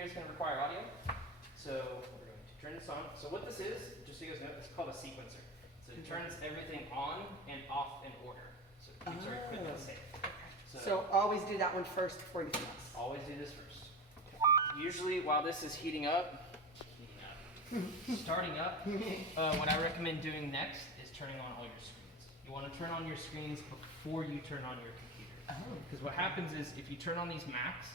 here is going to require audio. So we're going to turn this on. So what this is, just so you guys know, it's called a sequencer. So it turns everything on and off in order. So it keeps our equipment safe. So always do that one first before anything else. Always do this first. Usually while this is heating up, starting up, what I recommend doing next is turning on all your screens. You want to turn on your screens before you turn on your computer. Because what happens is if you turn on these Macs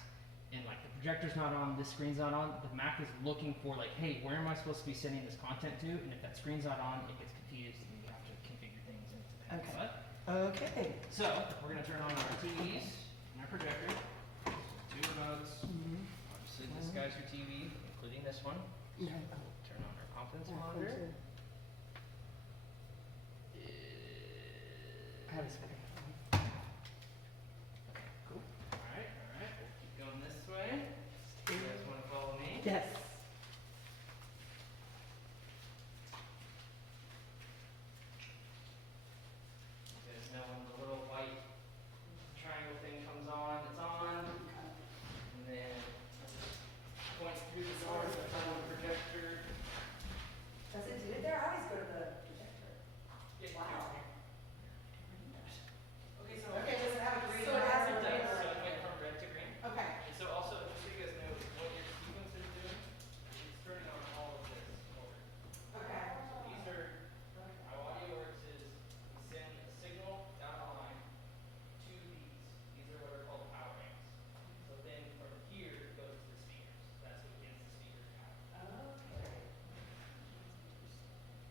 and like the projector's not on, this screen's not on, the Mac is looking for like, hey, where am I supposed to be sending this content to? And if that screen's not on, it gets confused and you have to configure things and it's a pain. Okay. So we're going to turn on our TVs and our projector. Two remotes. Obviously this guy's your TV, including this one. Okay. Turn on our confidence monitor. I have a spare. Okay, cool. Alright, we'll keep going this way. You guys want to follow me? Yes. You guys know when the little white triangle thing comes on, it's on. And then as it points through the door to turn on the projector. Does it do it there? I always go to the projector. Wow. Okay, so Okay, does it have a green? So light? it has a red, so it went from red to green. Okay. And so also, just so you guys know, what your sequence is doing, it's turning on all of this in order. Okay. So these are, how audio works is we send a signal down the line to these. These are what are called power amps. So then from here, it goes to the speakers. That's what gets the speakers power. Okay.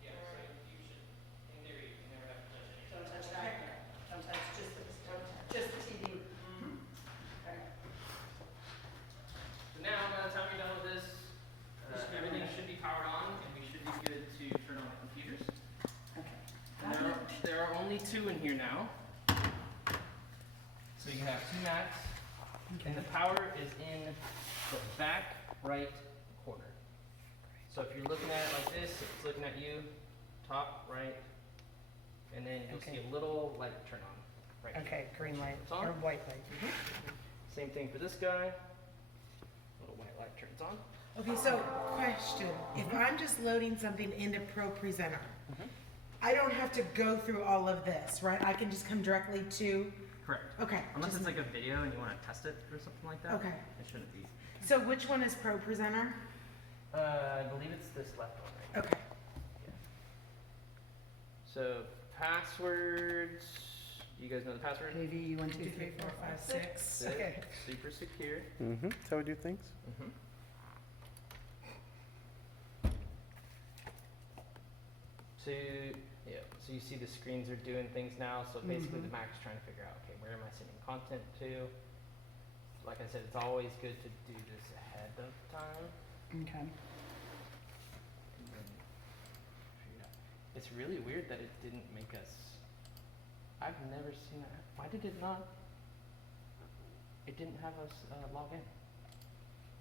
Yeah, so you should, in theory, you never have to touch anything. Don't touch that. Don't touch just the TV. Okay. So now, by the time you're done with this, everything should be powered on, and we should be good to turn on the computers. Okay. And there are only two in here now. So you have two Macs, and the power is in the back right corner. So if you're looking at it like this, it's looking at you, top right, and then you'll see a little light turn on. Right here. Okay, green light It's on. or white light. Same thing for this guy. Little white light turns on. Okay, so question. If I'm just loading something into Pro Presenter, I don't have to go through all of this, right? I can just come directly to, Correct. okay. Unless just- it's like a video and you want to test it or something like that. Okay. It shouldn't be. So which one is Pro Presenter? I believe it's this left one right Okay. here. So passwords. You guys know the password? AV 1 2 2, 3 3, 4, 5, 6. Sit. Okay. Super secure. Mm-hmm. That's how we do things. Mm-hmm. So yeah, so you see the screens are doing things now. So basically, the Mac's trying to figure out, okay, where am I sending content to? Like I said, it's always good to do this ahead of time. Okay. And then figure it out. It's really weird that it didn't make us. I've never seen that. Why did it not? It didn't have us log in.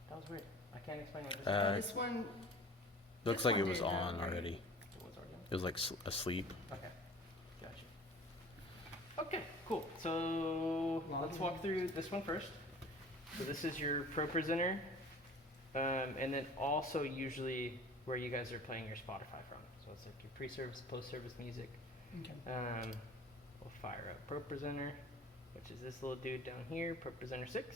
That was weird. I can't explain what this This one. Looks This like one it was did that, on right? already. It was already on? It was like asleep. Okay, gotcha. Okay, cool. So let's walk through this one first. So this is your Pro Presenter, and then also usually where you guys are playing your Spotify from. So it's like your pre-service, post-service music. Okay. We'll fire up Pro Presenter, which is this little dude down here, Pro Presenter 6,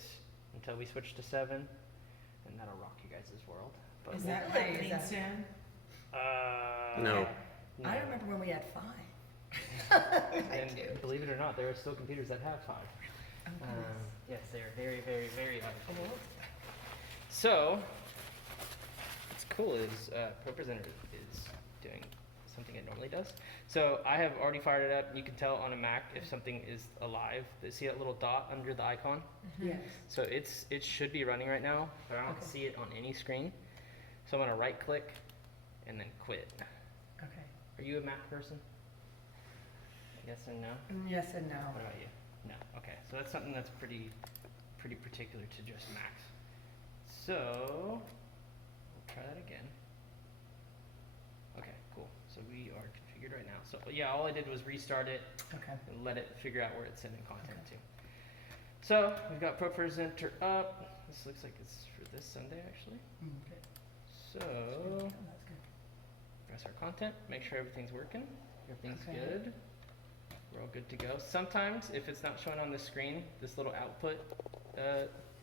until we switch to 7, and that'll rock you guys' world. But Is we'll- that Hey, is lightning that- soon? No. no. I remember when we had 5. And believe it or not, there are still computers that have 5. Yes, they're very, very, very out of date. So, what's cool is Pro Presenter is doing something it normally does. So I have already fired it up. You can tell on a Mac if something is alive. See that little dot under the icon? Yes. So it should be running right now, but I don't see it on any screen. So I'm gonna right click and then quit. Okay. Are you a Mac person? Yes or no? Yes and no. What about you? No. Okay. So that's something that's pretty particular to just Macs. So we'll try that again. Okay, cool. So we are configured right now. So yeah, all I did was restart it Okay. and let it figure out where it's sending content to. So we've got Pro Presenter up. this looks like it's for this Sunday actually. Okay. So, Oh, that's good. press our content, make sure everything's working, everything's Okay. good. We're all good to go. Sometimes, if it's not showing on the screen, this little output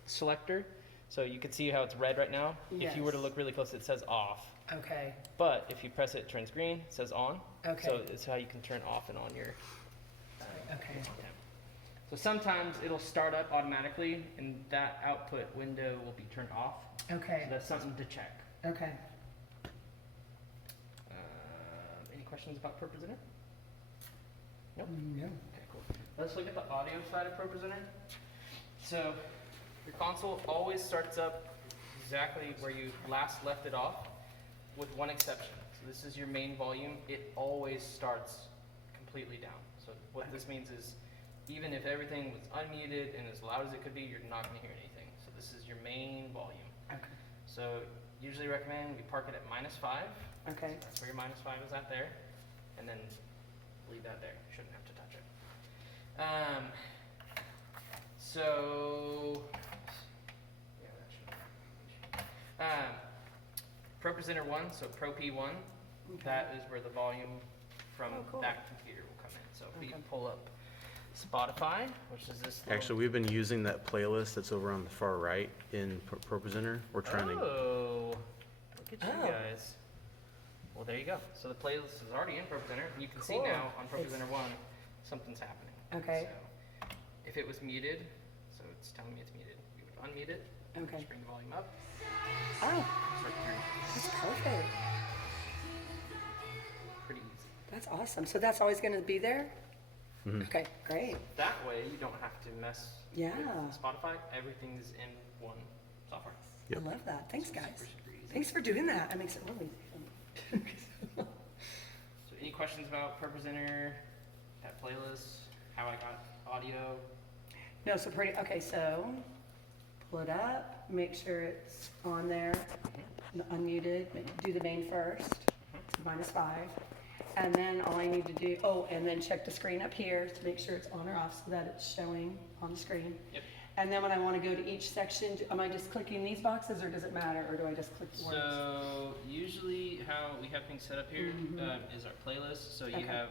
selector, so you can see how it's red right now. If you were to Yes. look really close, it says off. Okay, But if you press it, it turns green, it says on. okay, So it's how you can turn off and on your okay, content. So sometimes it'll start up automatically and that output window will be turned off. So okay, that's something to check. okay. Any questions about ProPresenter? Nope. No. Okay, cool. Let's look at the audio side of ProPresenter. So your console always starts up exactly where you last left it off, with one exception. So this is your main volume. It always starts completely down. So what this means is, even if everything was unmuted and as loud as it could be, you're not going to hear anything. So this is your main volume. Okay, So usually recommend we park it at -5. okay, That's where your -5 is at there, and then leave that there. You shouldn't have to touch it. So yeah, that should. ProPresenter 1, so Pro P1. That is where the volume from Oh, cool. that computer will come in. So if we Okay. pull up Spotify, which is this. little- Actually, we've been using that playlist that's over on the far right in ProPresenter. We're trying to. Oh, look at you Oh. guys. Well, there you go. So the playlist is already in ProPresenter, and you can see Cool. now on It's- ProPresenter 1, something's happening. Okay. So if it was muted, so it's telling me it's muted, we would unmute it, okay. just bring the volume up, Oh, start through. that's perfect. Pretty easy. That's awesome. So that's always gonna be there? Mhm. Okay, great. That way, you don't have to mess Yeah. with Spotify. Everything's in one software. Yep. I love that. Thanks, Super, guys. super easy. Thanks for doing that. That makes it really. So any questions about ProPresenter, that playlist, how I got audio? No, so pretty, okay, so pull it up, make sure it's on there, unmuted, do the main first, -5. And then all I need to do, oh, and then check the screen up here to make sure it's on or off so that it's showing on the screen. Yep. And then when I want to go to each section, am I just clicking these boxes or does it matter, or do I just click the words? So usually how we have things set up here is our playlist. So you Okay. have,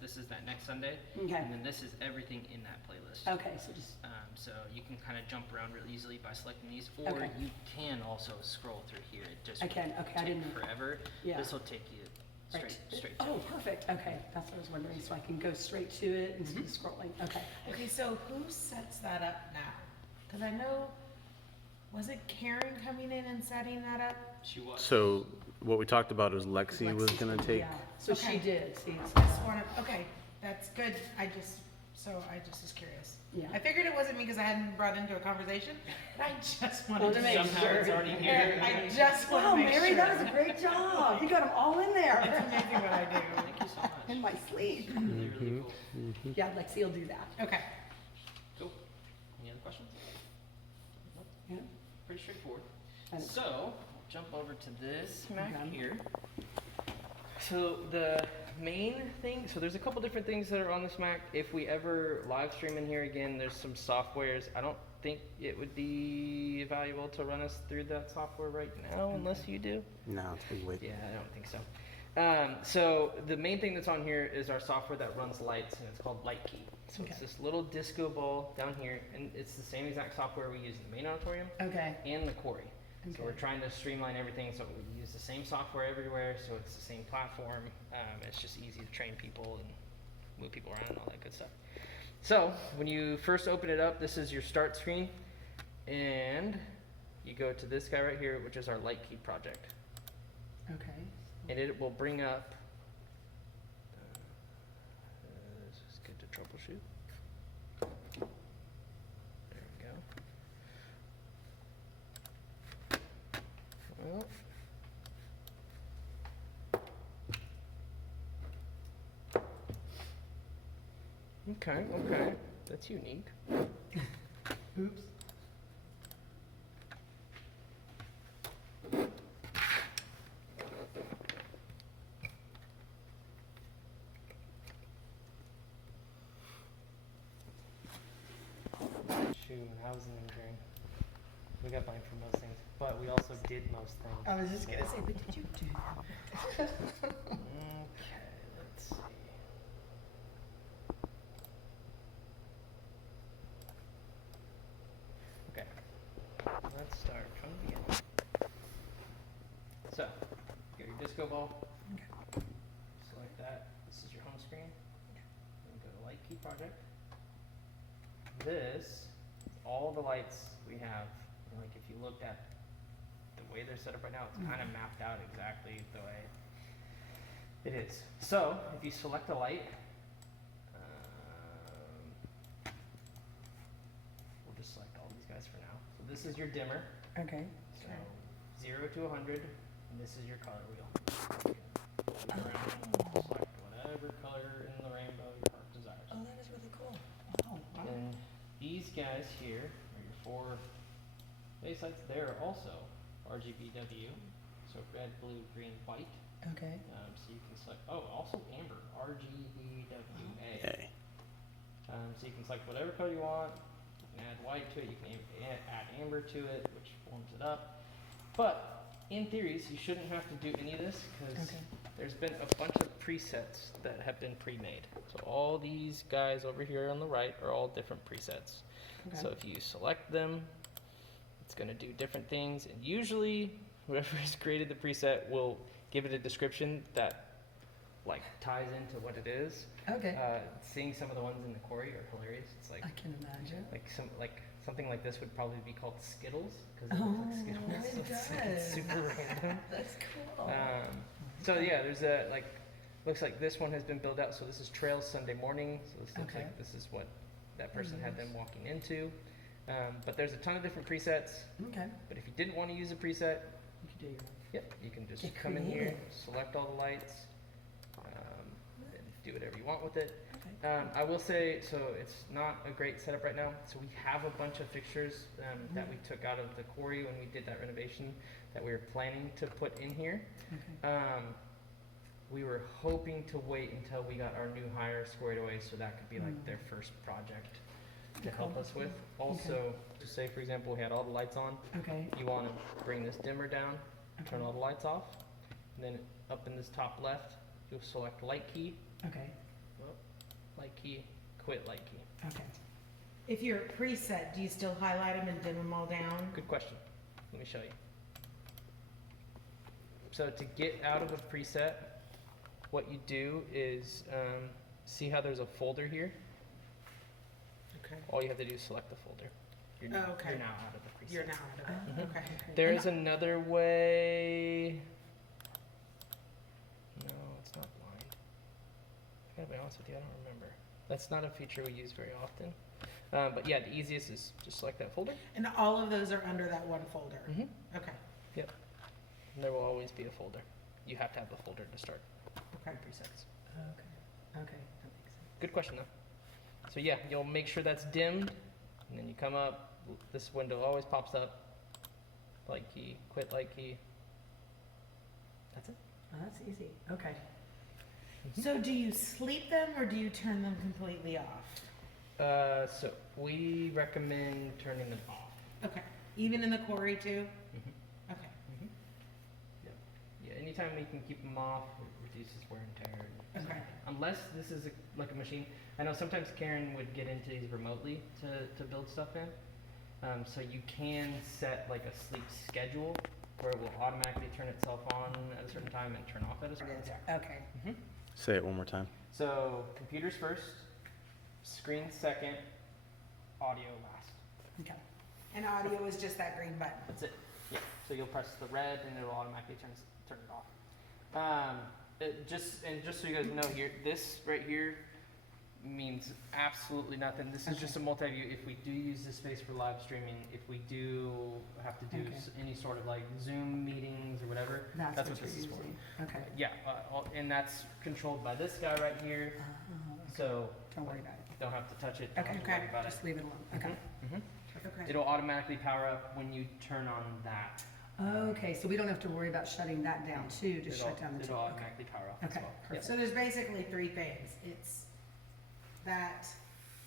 this is that next Sunday, Okay, and then this is everything in that playlist. okay, so just, So you can kind of jump around real easily by selecting these, or Okay. you can also scroll through here. It just I can, okay, I take didn't know. forever. Yeah. This will take you right. straight to Oh, it. perfect, okay, that's what I was wondering, so I can go straight to it instead of scrolling, okay. Okay, so who sets that up now? Because I know, was it Karen coming in and setting that up? She was. So what we talked about is Lexi was gonna take. Yeah, so she Okay. did, see, it's, Just wanted, okay, that's good. I just was curious. yeah. I figured it wasn't me because I hadn't brought into a conversation, but I just wanted Wanted to to make make Somehow sure. it's already here. I just want Wow, to make Mary, sure. that was a great job. You got them all in It's there. amazing what I do. Thank you so much. In my sleep. Really, really cool. Yeah, Lexi will do that. Okay. Cool. Any other questions? Yeah. Pretty straightforward. And- So, I'll jump over to this Mac Okay. here. So the main thing, so there's a couple different things that are on this Mac. If we ever live stream in here again, there's some softwares. I don't think it would be valuable to run us through that software right now, unless you do. No, it's wait. Yeah, I don't think so. So the main thing that's on here is our software that runs lights, and it's called LightKey. So Okay. it's this little disco ball down here, and it's the same exact software we use in the main auditorium Okay. and the quarry. So we're Okay. trying to streamline everything, so we use the same software everywhere, so it's the same platform. It's just easy to train people and move people around and all that good stuff. So when you first open it up, this is your start screen, and you go to this guy right here, which is our LightKey project. Okay. And it will bring up, this is good to troubleshoot. There we go. Well. Okay, okay, that's unique. Oops. Shoot, housing engineering. We got blamed for most things, but we also did most things. I was just gonna say, but did you do that? Okay, let's see. Okay, let's start from the beginning. So, get your disco ball. Select that. This is your home screen. Then go to Light Key Project. This, all the lights we have, like if you looked at the way they're set up right now, it's kind of mapped out exactly the way it is. So, if you select a light, we'll just select all these guys for now. So this is your dimmer. Okay. So 0 to 100, and this is your color wheel. Select whatever color in the rainbow your heart desires. Oh, that is really cool. Oh, wow. And these guys here are your 4 base lights. They're also RGBW, so red, blue, green, white. Okay. So you can select, also amber, RGBWA. Yay. So you can select whatever color you want. You can add white to it. You can add amber to it, which warms it up. But in theories, you shouldn't have to do any of this because Okay. there's been a bunch of presets that have been pre-made. So all these guys over here on the right are all different presets. Okay. So if you select them, it's going to do different things. And usually, whoever has created the preset will give it a description that like ties into what it is. Okay. Seeing some of the ones in the quarry are hilarious. It's like I can imagine. something like this would probably be called Skittles because it Oh, looks like Skittles. it So it's does. super random. That's cool. So yeah, there's a looks like this one has been built out. So this is Trails Sunday morning. So this looks Okay. like this is what that person had them walking into. But there's a ton of different presets. Okay. But if you didn't want to use a preset, You can do your yep, you can just Get come in here, creative. select all the lights, and do whatever you want with it. Okay. I will say, so it's not a great setup right now. So we have a bunch of fixtures that we took out of the quarry when we did that renovation that we were planning to put in here. Okay. We were hoping to wait until we got our new hire squared away so that could be like their first project to help us with. Also, to say for example, we had all the lights on. Okay. You want to bring this dimmer down, turn all the lights off, and then up in this top left, you'll select light key, Okay. light key, quit light key. Okay. If you're preset, do you still highlight them and dim them all down? Good question. Let me show you. So to get out of a preset, what you do is, see how there's a folder here? Okay. All you have to do is select the folder. You're now, Oh, okay. you're now out of the preset. You're now out of it. Okay. There is another way. No, it's not blind. I gotta be honest with you, I don't remember. That's not a feature we use very often. But yeah, the easiest is just select that folder. And all of those are under that one folder? Mm-hmm. Okay. Yep. And there will always be a folder. You have to have the folder to start Okay. presets. Okay. Okay. That makes sense. Good question though. So yeah, you'll make sure that's dimmed, and then you come up. This window always pops up. Light key, quit light key. That's it. Oh, that's easy. Okay. So do you sleep them or do you turn them completely off? So we recommend turning them off. Okay. Even in the quarry too? Mm-hmm. Okay. Yep. Yeah, anytime we can keep them off, it reduces wear and tear. Okay. Unless this is like a machine. I know sometimes Karen would get into these remotely to build stuff in. So you can set like a sleep schedule where it will automatically turn itself on at a certain time and turn off at a certain time. Okay. Mm-hmm. Say it one more time. So computers first, screen second, audio last. Okay. And audio is just that green button? That's it. Yeah. So you'll press the red and it'll automatically turn it off. Just so you guys know here, this right here means absolutely nothing. This is just a multi-view. If we do use this space for live streaming, if we do have to do any sort of like Zoom meetings or whatever, that's what this is for. Okay. Yeah, and that's controlled by this guy right here. So Don't worry about it. don't have to touch it. Don't Okay. have to worry about it. Just leave it alone. Okay. Okay. It'll automatically power up when you turn on that. Okay, so we don't have to worry about shutting that down too, just shut down the It'll two. Okay. automatically power off as Okay, well. perfect. So there's basically three things. It's that,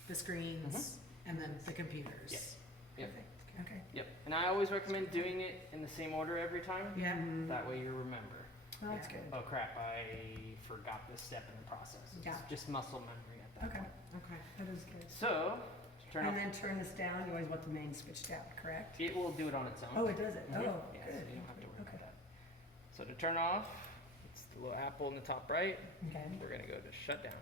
the screens, and then the computers. Yes. Yep. Perfect. Okay. Yep. And And I always recommend doing it in the same order every time. Yeah. That way you remember. Oh, that's good. Oh crap, I forgot this step in the process. It's Yeah. just muscle memory at that Okay, point. Okay. that is good. So, to turn And off, then turn this down, you always want the main switch down, correct? it will do it on its own. Oh, it does it? Mhm. Oh, Yeah, so good. you don't have to worry Okay. about that. So to turn off, it's the little apple in the top right. Okay. We're gonna go to shut down.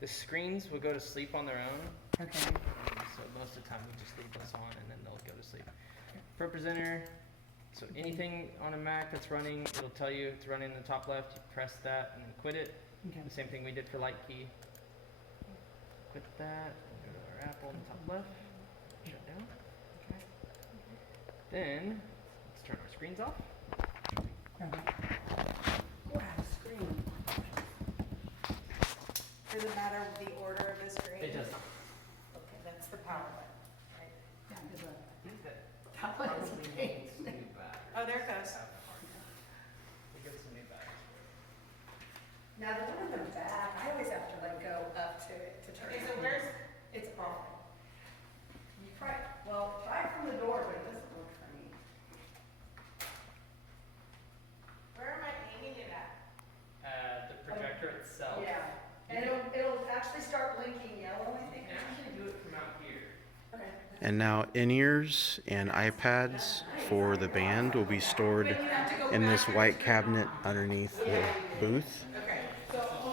The screens will go to sleep on their own. Okay, So most of the time we just leave this on and then they'll go to sleep. ProPresenter, so anything on a Mac that's running, it'll tell you it's running in the top left, you press that and then quit it. okay. The same thing we did for Light Key. Quit that, and go to our Apple in the top left, shut down. Then, let's turn our screens off. Wow, screen. Does it matter the order of the screen? It does not. Okay, that's the power button. Right. Yeah, there's a- I think that that one is probably pink. needs some new batteries. Oh, there it goes. We'll get some new batteries for it. Now, the one in the back, I always have to like go up to it to turn Okay, it so on. where's, It's on. You try, well, try it from the door, but it doesn't work for me. where am I aiming it at? The projector itself. Yeah, and it'll actually start blinking yellow, I You think. can actually do it from out here. Okay. And now in-ears and iPads for the band will be stored in this white cabinet underneath the booth. Okay.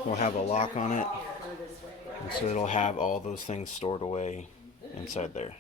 We'll have a lock on it, Go this way. and so it'll have all those things stored away inside there.